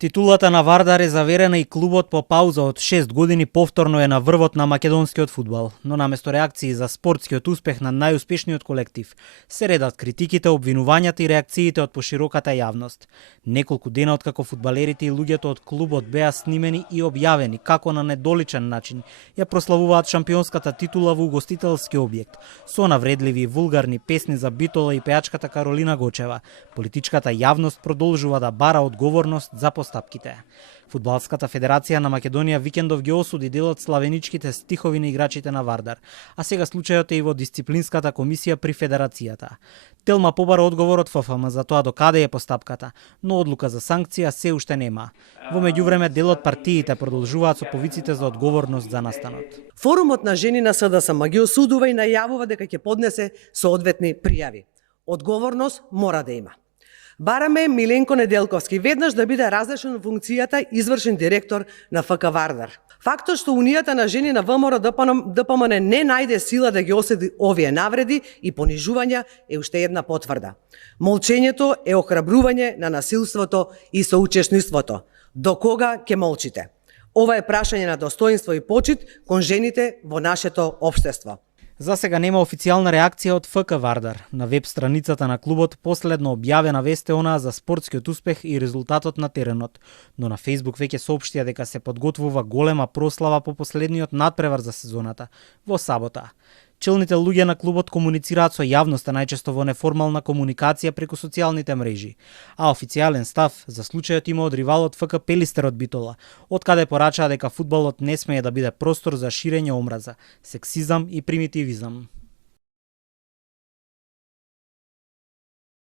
Титулата на Вардар е заверена и клубот по пауза од 6 години повторно е на врвот на македонскиот фудбал, но наместо реакции за спортскиот успех на најуспешниот колектив, се редат критиките, обвинувањата и реакциите од пошироката јавност. Неколку дена откако фудбалерите и луѓето од клубот беа снимени и објавени како на недоличен начин ја прославуваат шампионската титула во угостителски објект, со навредливи и вулгарни песни за Битола и пејачката Каролина Гочева, политичката јавност продолжува да бара одговорност за постапките. Фудбалската федерација на Македонија викендов ги осуди дел од славеничките стихови на играчите на Вардар, а сега случајот е и во дисциплинската комисија при федерацијата. Телма побара одговор од ФФМ за тоа докаде е постапката, но одлука за санкција се уште нема. Во меѓувреме дел од партиите продолжуваат со повиците за одговорност за настанот. Форумот на жени на СДСМ ги осудува и најавува дека ќе поднесе соодветни пријави. Одговорност мора да има. Бараме Миленко Неделковски веднаш да биде разрешен од функцијата извршен директор на ФК Вардар. Фактот што Унијата на жени на ВМРО ДПМН не најде сила да ги оседи овие навреди и понижувања е уште една потврда. Молчењето е охрабрување на насилството и соучесниството. До кога ќе молчите? Ова е прашање на достоинство и почит кон жените во нашето општество. За сега нема официјална реакција од ФК Вардар. На веб страницата на клубот последно објавена вест е онаа за спортскиот успех и резултатот на теренот, но на Facebook веќе соопштија дека се подготвува голема прослава по последниот надпревар за сезоната во сабота. Челните луѓе на клубот комуницираат со јавноста најчесто во неформална комуникација преку социјалните мрежи, а официјален став за случајот има од ривалот ФК Пелистер од Битола, откаде порачаа дека фудбалот не смее да биде простор за ширење омраза, сексизам и примитивизам.